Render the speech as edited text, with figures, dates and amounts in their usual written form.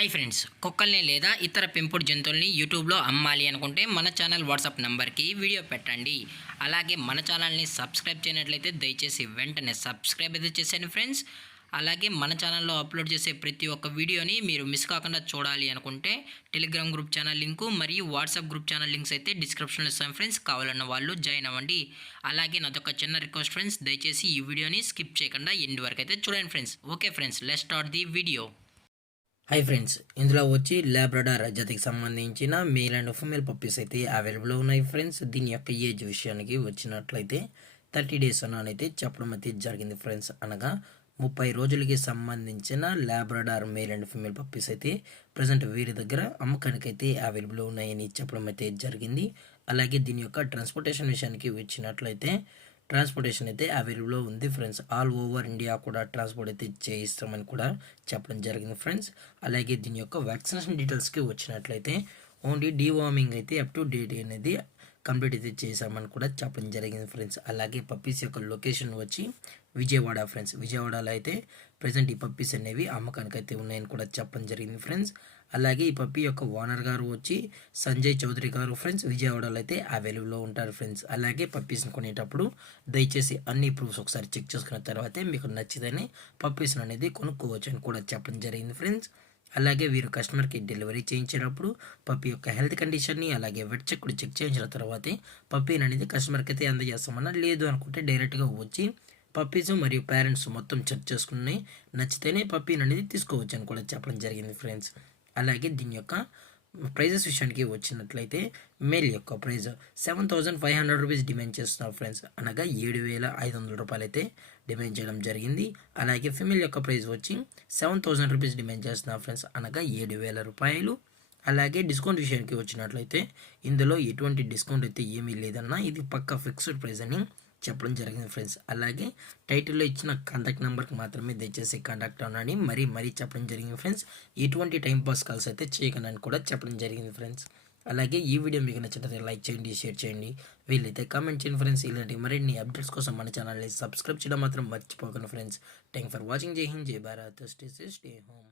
Hi friends, కుక్కల్ని లేదా ఇతర పెంపుడు జంతువుల్ని యూట్యూబ్లో అమ్మాలి అనుకుంటే మన ఛానల్ వాట్సాప్ నెంబర్కి వీడియో పెట్టండి. అలాగే మన ఛానల్ని సబ్స్క్రైబ్ చేయనట్లయితే దయచేసి వెంటనే సబ్స్క్రైబ్ అయితే చేసేయండి ఫ్రెండ్స్. అలాగే మన ఛానల్లో అప్లోడ్ చేసే ప్రతి ఒక్క వీడియోని మీరు మిస్ కాకుండా చూడాలి అనుకుంటే టెలిగ్రామ్ గ్రూప్ ఛానల్ లింకు మరియు వాట్సాప్ గ్రూప్ ఛానల్ లింక్స్ అయితే డిస్క్రిప్షన్లో ఇస్తాను ఫ్రెండ్స్. కావాలన్న వాళ్ళు జాయిన్ అవ్వండి. అలాగే నాదొక చిన్న రిక్వెస్ట్ ఫ్రెండ్స్, దయచేసి ఈ వీడియోని స్కిప్ చేయకుండా ఎండ్ వరకు అయితే చూడండి friends. Okay friends, let's start the video. Hi friends, ఇందులో వచ్చి లాబ్రడార్ జాతికి సంబంధించిన మేల్ అండ్ ఫీమేల్ పప్పీస్ అయితే అవైలబుల్ ఉన్నాయి ఫ్రెండ్స్. దీని యొక్క ఏజ్ విషయానికి వచ్చినట్లయితే 30 days అయితే చెప్పడం అయితే జరిగింది ఫ్రెండ్స్. అనగా 30 రోజులకి సంబంధించిన Labrador male and female puppies అయితే ప్రజెంట్ వీరి దగ్గర అమ్మకానికి అయితే అవైలబుల్ ఉన్నాయని చెప్పడం అయితే జరిగింది. అలాగే దీని యొక్క ట్రాన్స్పోర్టేషన్ విషయానికి వచ్చినట్లయితే ట్రాన్స్పోర్టేషన్ అయితే అవైలబుల్లో ఉంది ఫ్రెండ్స్. ఆల్ ఓవర్ ఇండియా కూడా ట్రాన్స్పోర్ట్ అయితే చేయిస్తామని కూడా చెప్పడం జరిగింది ఫ్రెండ్స్. అలాగే దీని యొక్క వ్యాక్సినేషన్ డీటెయిల్స్కి వచ్చినట్లయితే ఓన్లీ డీవార్మింగ్ అయితే అప్ టు డేట్ అనేది కంప్లీట్ అయితే చేసామని కూడా చెప్పడం జరిగింది ఫ్రెండ్స్. అలాగే పప్పీస్ యొక్క లొకేషన్ వచ్చి విజయవాడ ఫ్రెండ్స్. విజయవాడలో అయితే ప్రజెంట్ ఈ పప్పీస్ అనేవి అమ్మకానికి అయితే ఉన్నాయని కూడా చెప్పడం జరిగింది ఫ్రెండ్స్. అలాగే ఈ పప్పీ యొక్క ఓనర్ గారు వచ్చి సంజయ్ చౌదరి గారు ఫ్రెండ్స్. విజయవాడలో అయితే అవైలబుల్లో ఉంటారు ఫ్రెండ్స్. అలాగే పప్పీస్ని కొనేటప్పుడు దయచేసి అన్ని ప్రూఫ్స్ ఒకసారి చెక్ చేసుకున్న తర్వాతే మీకు నచ్చితేనే పప్పీస్ని అనేది కొనుక్కోవచ్చు అని కూడా చెప్పడం జరిగింది ఫ్రెండ్స్. అలాగే వీరు కస్టమర్కి డెలివరీ చేయించేటప్పుడు పప్పీ యొక్క హెల్త్ కండిషన్ని అలాగే వెట్ చెక్ కూడా చెక్ చేయించిన తర్వాతే పప్పీని అనేది కస్టమర్కి అయితే అందజేస్తామన్నా. లేదు అనుకుంటే డైరెక్ట్గా వచ్చి పప్పీస్ మరియు పేరెంట్స్ మొత్తం చెక్ చేసుకుని నచ్చితేనే పప్పీని అనేది తీసుకోవచ్చు అని కూడా చెప్పడం జరిగింది ఫ్రెండ్స్. అలాగే దీని యొక్క ప్రైజెస్ విషయానికి వచ్చినట్లయితే మేల్ యొక్క ప్రైజ్ 7,500 రూపీస్ డిమాండ్ చేస్తున్నారు ఫ్రెండ్స్. అనగా 7,500 రూపాయలు అయితే డిమాండ్ చేయడం జరిగింది. అలాగే ఫిమేల్ యొక్క ప్రైజ్ వచ్చి 7,000 రూపీస్ డిమాండ్ చేస్తున్నారు ఫ్రెండ్స్. అనగా 7,000 రూపాయలు. అలాగే డిస్కౌంట్ విషయానికి వచ్చినట్లయితే ఇందులో ఎటువంటి డిస్కౌంట్ అయితే ఏమీ లేదన్నా, ఇది పక్కా ఫిక్స్డ్ ప్రైస్ అని చెప్పడం జరిగింది ఫ్రెండ్స్. అలాగే టైటిల్లో ఇచ్చిన కాంటాక్ట్ నెంబర్కి మాత్రమే దయచేసి కాంటాక్ట్ అవ్వండి. మరీ చెప్పడం జరిగింది ఫ్రెండ్స్. ఎటువంటి టైంపాస్ కాల్స్ అయితే చేయకండి కూడా చెప్పడం జరిగింది ఫ్రెండ్స్. అలాగే ఈ వీడియో మీకు నచ్చినట్లయితే లైక్ చేయండి, షేర్ చేయండి, వీళ్ళైతే కామెంట్ చేయండి ఫ్రెండ్స్. ఇలాంటి మరిన్ని అప్డేట్స్ కోసం మన ఛానల్ని సబ్స్క్రైబ్ చేయడం మాత్రం మర్చిపోకండి ఫ్రెండ్స్. Thank for watching. జై హింద్, జై భారత్, స్టే హోమ్.